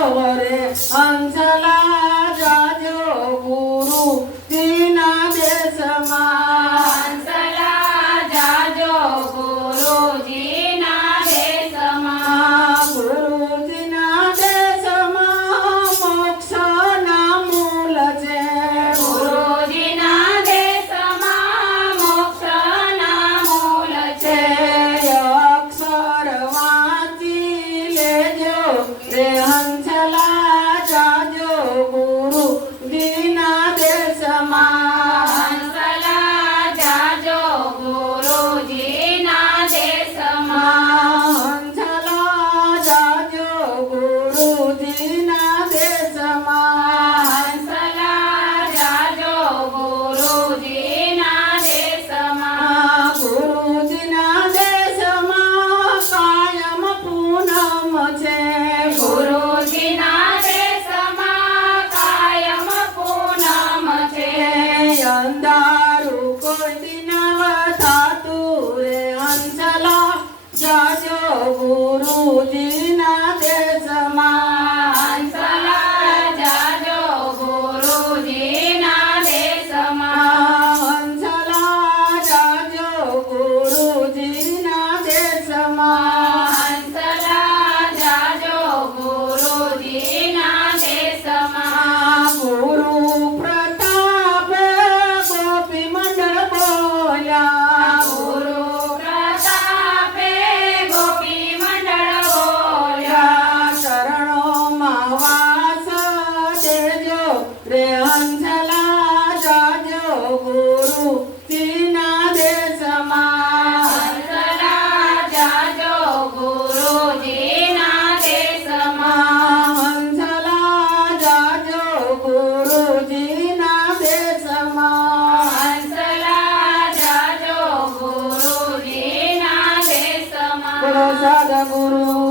रे हंसला जाजो गुरुजीना देशमा हंसला जाजो गुरुजीना देशमा गुरुजीना देशमा मोक्षना मूल छे गुरुजीना देशमा मोक्षना मूल छे अक्षर वांची लेजो रे हंसला जाजो गुरुजीना देशमा हंसला जाजो गुरुजीना देशमा हंसला जाजो गुरुजीना देशमा हंसला जाजो गुरुजीना देशमा गुरुजीना देशमा कायम पूनम छे गुरुजीना देशमा कायम पूनम छे अंधारू कोई दिन थातु रे हंसला जाजो गुरुजीना देशमा हंसला जाजो गुरुजीना देशमा हंसला जाजो गुरुजीना देशमा हंसला जाजो गुरुजीना देशमा गुरु प्रताप गोपी मंडल बोल्या गुरु प्रतापे गोपी मंडळ बोल्या शरणों मावास देजो रे हंसला जाजो गुरुजीना देशमा हंसला जाजो गुरुजीना देशमा हंसला जाजो गुरुजीना देशमा हंसला जाजो गुरुजीना देशमा बोलो सद्गुरु